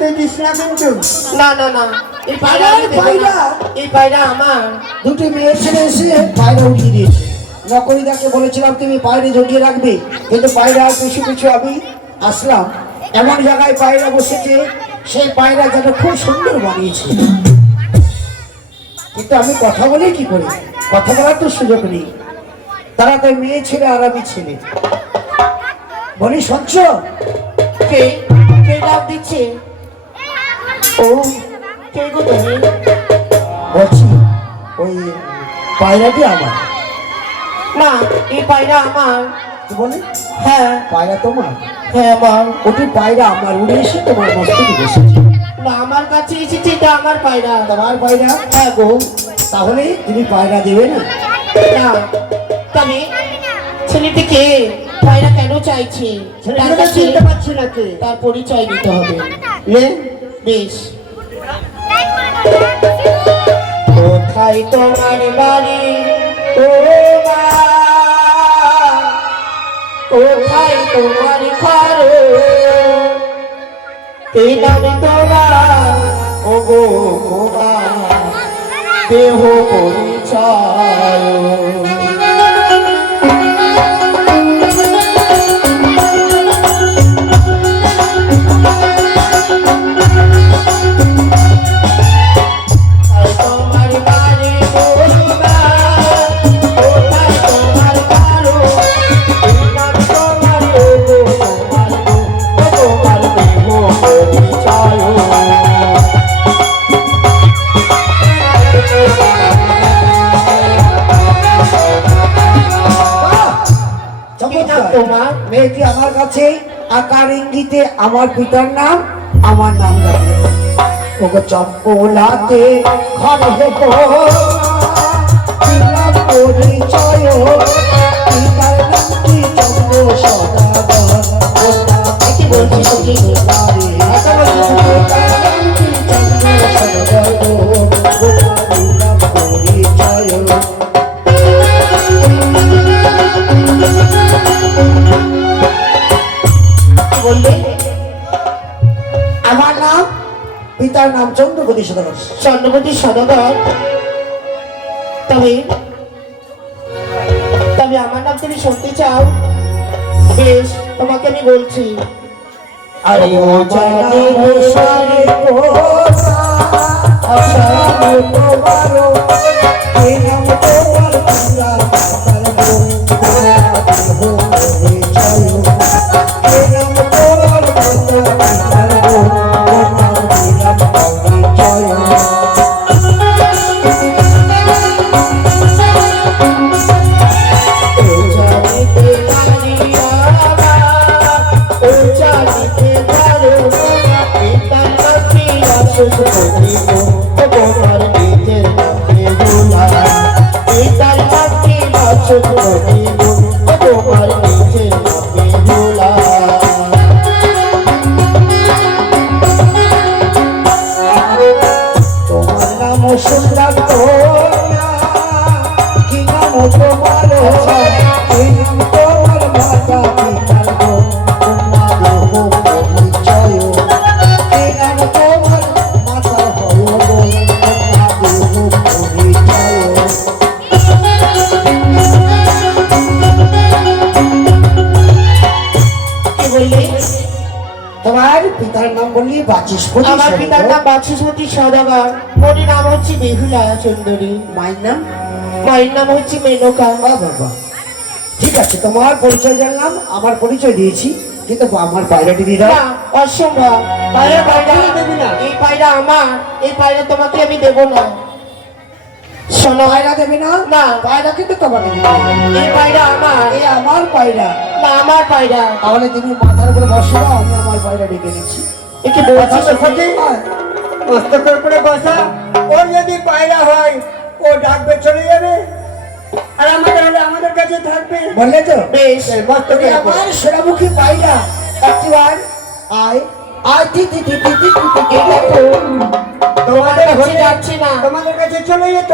তুই দিস না কিন্তু। না না না, এই পায়রা আমি দেব না। এই পায়রা আমার। দুটি মেয়ে ছেলে এসে পায়রা উঠিয়ে দিয়েছে। নকরিদাকে বলেছিলাম তুমি পায়রা জগিয়ে রাখবে, কিন্তু পায়রা পিছু পিছু আমি আসলাম। এমন জায়গায় পায়রা বসেছে, সেই পায়রা যেন খুব সুন্দর বানিয়েছে, কিন্তু আমি কথা বলি কি করে? কথা বলার তো সুযোগ নেই। তারা তো মেয়ে ছেলে আর আমি ছেলে। বলি শুনছ? কে কে ডাক দিচ্ছে? ও কে গো তুমি? বলছি ওই পায়রাটি আমার। না, এই পায়রা আমার। কি বলে? হ্যাঁ পায়রা তোমার? হ্যাঁ আমার। ওটি পায়রা আমার, উড়ে এসে তোমার মস্তকে বসেছে। না, আমার কাছে এসেছে, এটা আমার পায়রা। তোমার পায়রা? হ্যাঁ গো। তাহলে তুমি পায়রা দেবে না? না, তবে ছেলেটি কে? পায়রা কেন চাইছে? তার কাছে চিনতে পারছি না কে। তার পরিচয় দিতে হবে। লে বেশ। কোথায় তোমার বাড়ি ও মা? কোথায় তোমার ঘর? কে নাম তোমার ও গো মা? দেহ পরিচয়। মেয়েটি আমার কাছে আকার ইঙ্গিতে আমার পিতার নাম, আমার নাম জানে। ওকে চম্পলাতে ঘর হবো পরিচয়, পিতার নাম কি চন্দ্র সদাগর। কি বলছি তুমি? আমার নাম, পিতার নাম চন্দ্রপতি সদাগর। চন্দ্রপতি সদাগর? তবে তবে আমার নাম তুমি শুনতে চাও? বেশ, তোমাকে আমি বলছি। আরে ও জানি বসারে কোসা আশা তোমারো, এই নাম তোমার পুরা কাল গো পুরা দেহ পরিচয়, এই নাম তোমার পুরা কাল গো পুরা দেহ পরিচয়। তোমার নাম সুন্দর তোমরা, কি নাম তোমার? এই নাম তোমার মাতা পিতার গো তোমরা দেহ পরিচয়, এই নাম তোমার মাতার হয় গো তোমরা দেহ পরিচয়। কি বললি? তোমার পিতার নাম বললি বাচস্পতি। আমার পিতার নাম বাচস্পতি সদাগর। মোর নাম হচ্ছে বেহুলা সুন্দরী। মায়ের নাম? মায়ের নাম হচ্ছে মেনকা। বাবা, ঠিক আছে, তোমার পরিচয় জানলাম, আমার পরিচয় দিয়েছি, কিন্তু আমার পায়রাটি দিয়ে দাও। না, অসম্ভব। পায়রা পায়রা দেবি না। এই পায়রা আমার, এই পায়রা তোমাকে আমি দেব না। শোনো, পায়রা দেবে না? না, পায়রা কিন্তু তোমাকে দিবে। এই পায়রা আমার। এই আমার পায়রা। না, আমার পায়রা। তাহলে তুমি মাথার উপরে বসে দাও, আমি আমার পায়রা ডেকে নিচ্ছি। একে বলছি মস্তকের উপরে বসা। ওর যদি পায়রা হয় ও ডাকবে চলে যাবে, আর আমাদের হলে আমাদের কাছে থাকবে। বললে তো? বেশ। তুমি আমার সোনামুখী পায়রা, একটিবার আয় আয় তি তি তি তি তি তি তি তি। তোমাদের কাছে যাচ্ছি না। তোমাদের কাছে চলে যেত।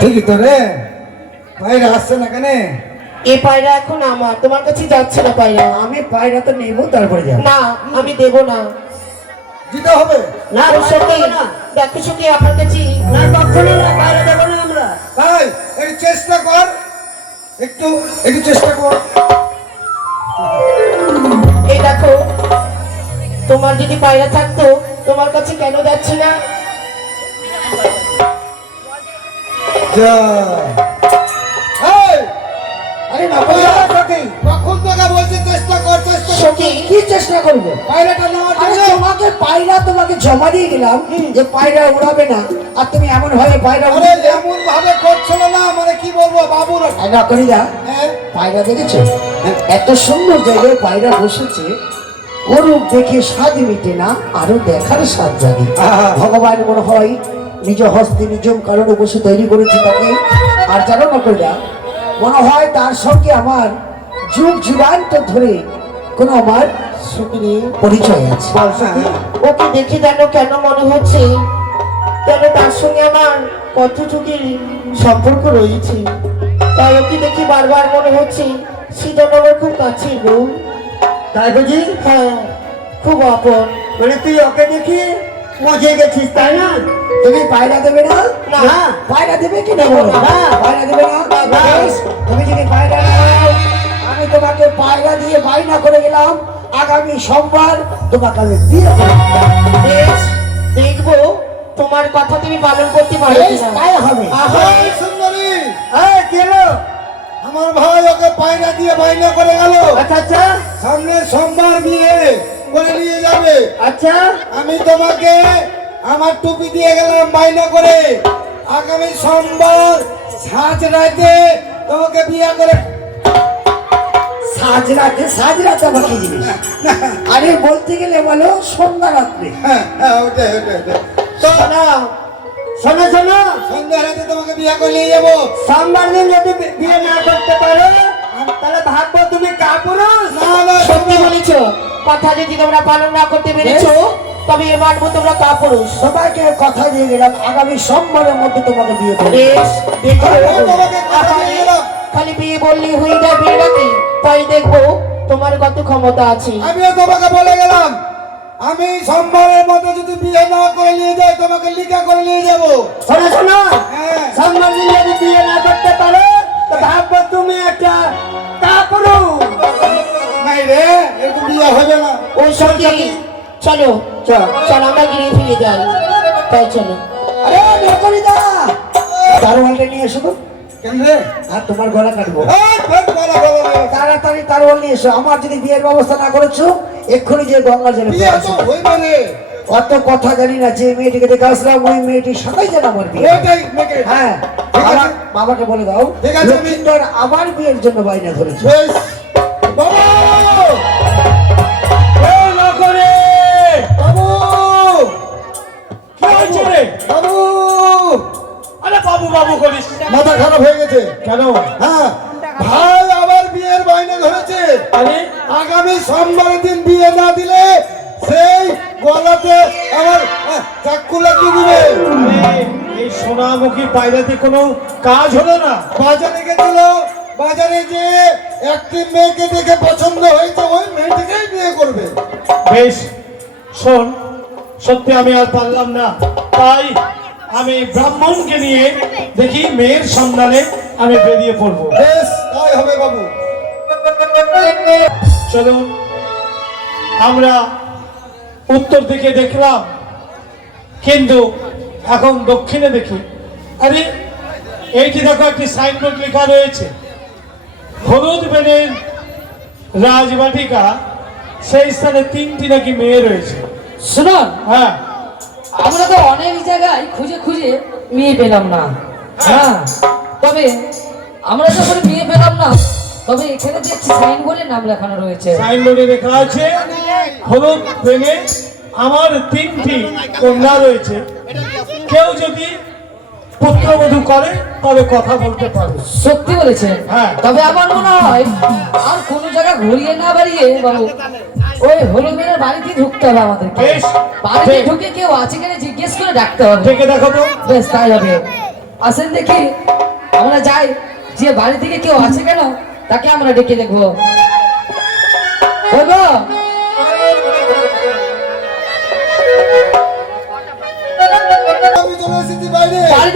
ঠিকই তো রে, পায়রা আসছে না কেন? এই পায়রা এখন আমার, তোমার কাছে যাচ্ছে না পায়রা। আমি পায়রা তো নেবো, তারপরে যাবো। না, আমি দেব না। দিতে হবে। না ও সখী, দেবো না। দেখো সখী আপনার কাছে না কখনো না, পায়রা দেবো না আমরা। তাই একটু চেষ্টা কর, একটু একটু চেষ্টা কর। এই দেখো, তোমার যদি পায়রা থাকতো তোমার কাছে কেন যাচ্ছে না? যা এই, আরে নকল দা, সখী, কখন তোকে বলছি চেষ্টা কর, চেষ্টা কর। সখী, কি চেষ্টা করবো? পায়রাটা নেওয়ার আরে জন্য তোমাকে পায়রা তোমাকে জমা দিয়ে গেলাম যে পায়রা উড়াবে না, আর তুমি এমন ভাবে পায়রা আরে উড়ে এমন ভাবে করছিল না, মানে কি বলবো বাবুর। নকরিদা, হ্যাঁ, পায়রা দেখেছো? এত সুন্দর জায়গায় পায়রা বসেছে, ওরূপ দেখে স্বাদ মিটে না, আরো দেখার স্বাদ জাগে। আহা। ভগবান মনে হয় নিজ হস্তে নিজম কারণে বসে তৈরি করেছে তাকে। আর জানো নকরিদা, মনে হয় তার সঙ্গে আমার যুগ যুগান্ত ধরে কোনো আমার সখী, পরিচয় আছে। ওকে দেখে জানো কেন মনে হচ্ছে কেন তার সঙ্গে আমার কত যুগের সম্পর্ক রয়েছে। তাই ওকে দেখে বারবার মনে হচ্ছে সেটা আমার খুব কাছের বউ। তাই বুঝি? হ্যাঁ, খুব আপন। মানে তুই ওকে দেখি মজে গেছিস, তাই না? তুমি পায়রা দেবে না? না। পায়রা দেবে কি না বলো? না। পায়রা দেবে না? না। বেশ, তুমি যদি পায়রা নাও, আমি তোমাকে পায়রা দিয়ে বায়না করে গেলাম, আগামী সোমবার তোমাকে আমি বিয়ে করব। বেশ, দেখবো তোমার কথা তুমি পালন করতে পারো বেশ, কিনা। তাই হবে। আহা, এই সুন্দরী, এই, কি হলো? আমার ভাই ওকে পায়রা দিয়ে বাইনা করে গেল, আচ্ছা আচ্ছা সামনে সোমবার বিয়ে করে নিয়ে যাবে। আচ্ছা, আমি তোমাকে আমার টুপি দিয়ে গেলাম বাইনা করে, আগামী সোমবার সাঁঝ রাতে তোমাকে বিয়ে করে। সাজরাতে আবার কি জিনিস? আরে বলতে গেলে বলো সন্ধ্যা রাত্রে। হ্যাঁ হ্যাঁ, ওটাই ওটাই ওটাই। তো শোনো, শোনো শোনো, সন্ধ্যা রাতে তোমাকে বিয়ে করে নিয়ে যাবো। সোমবার দিন যদি বিয়ে না করতে পারো তাহলে ভাববো তুমি কাপুরুষ। না না, সত্যি বলেছো, কথা যদি তোমরা পালন না করতে পেরেছো তবে এ মানবো তোমরা কাপুরুষ। সবাইকে কথা দিয়ে গেলাম আগামী সোমবারের মধ্যে তোমাকে বিয়ে করবো। বেশ, দেখো আমি তোমাকে কথা দিয়ে গেলাম। খালি বিয়ে বললেই হয়ে যায় বিয়ে নাকি? তাই দেখবো তোমার কত ক্ষমতা আছে। আমিও তোমাকে বলে গেলাম, আমি সোমবারের মধ্যে যদি বিয়ে না করে নিয়ে যাই তোমাকে লিখা করে নিয়ে যাবো। শোনো শোনো, হ্যাঁ, সোমবার দিন যদি বিয়ে না করতে পারো তো ভাববো তুমি একটা কাপুরুষ। নাই রে, এরকম বিয়ে হবে না। ও সখী, চলো চলো আমরা গিয়ে ফিরে যাই। তাই চলো। আরে নকরিদা, দারোয়ানটা নিয়ে এসো তো, কেন রে? আর তোমার গলা কাটবো। এই, ফের বলা বলা বলা। তাড়াতাড়ি দারোয়ান নিয়ে এসো। আমার যদি বিয়ের ব্যবস্থা না করেছো এক্ষুনি যে গঙ্গা জলে বিয়ে তো হইবে রে। অত কথা জানি না, যে মেয়েটিকে দেখে আসলাম ওই মেয়েটির সাথে যেন আমার বিয়ে। ওইটাই মেকে। হ্যাঁ, ঠিক আছে। আমার বাবাকে বলে দাও ঠিক আছে, আমি- লক্ষ্মীন্দর আবার বিয়ের জন্য বাইনা ধরেছে। বেশ। বাবু! এই নকরে, বাবু! কি হয়েছে রে? বাবু! আরে বাবু বাবু করিস মাথা খারাপ হয়ে গেছে। কেন? হ্যাঁ, ভাই আবার বিয়ের বাইনা ধরেছে। আরে আগামী সোমবারের দিন বিয়ে না দিলে সেই গলাতে আমার চাকু লাগিয়ে দিবে। এই সোনামুখী পায়রাতে কোনো কাজ হলো না। বাজারে গেছিল, বাজারে যে একটি মেয়েকে দেখে পছন্দ হয়েছে, ওই মেয়েটিকেই বিয়ে করবে। বেশ, শোন, সত্যি আমি আর পারলাম না, তাই আমি ব্রাহ্মণকে নিয়ে দেখি মেয়ের সন্ধানে আমি বেরিয়ে পড়বো। বেশ, তাই হবে বাবু। চলুন, আমরা উত্তর দিকে দেখলাম, কিন্তু এখন দক্ষিণে দেখি। আরে এইটি দেখো, একটি সাইনবোর্ড লেখা রয়েছে, হলুদ বেনের রাজবাটিকা, সেই স্থানে 3টি নাকি মেয়ে রয়েছে। শুনুন, হ্যাঁ, আমরা তো অনেক জায়গায় খুঁজে খুঁজে মেয়ে পেলাম না। হ্যাঁ, তবে আমরা যখন মেয়ে পেলাম না, তবে এখানে দেখছি সাইনবোর্ডে নাম লেখানো রয়েছে। সাইনবোর্ডে লেখা আছে হলুদ বেনে আমার 3টি কন্যা রয়েছে, কেউ যদি পুত্রবধূ করে তবে কথা বলতে পারবে। সত্যি বলেছেন। হ্যাঁ। তবে আমার মনে হয় আর কোনো জায়গা ঘুরিয়ে না বাড়িয়ে বাবু ওই হলুদের বাড়িতে ঢুকতে হবে আমাদের। বেশ, বাড়িতে ঠিক। ঢুকে কেউ আছে কিনা জিজ্ঞেস করে ডাকতে হবে। ডেকে দেখো তো। বেশ, তাই হবে। আসেন দেখি, আমরা যাই, যে বাড়ি থেকে কেউ আছে কেন তাকে আমরা ডেকে দেখবো। বলবো চলে এসেছি বাইরে বাড়ি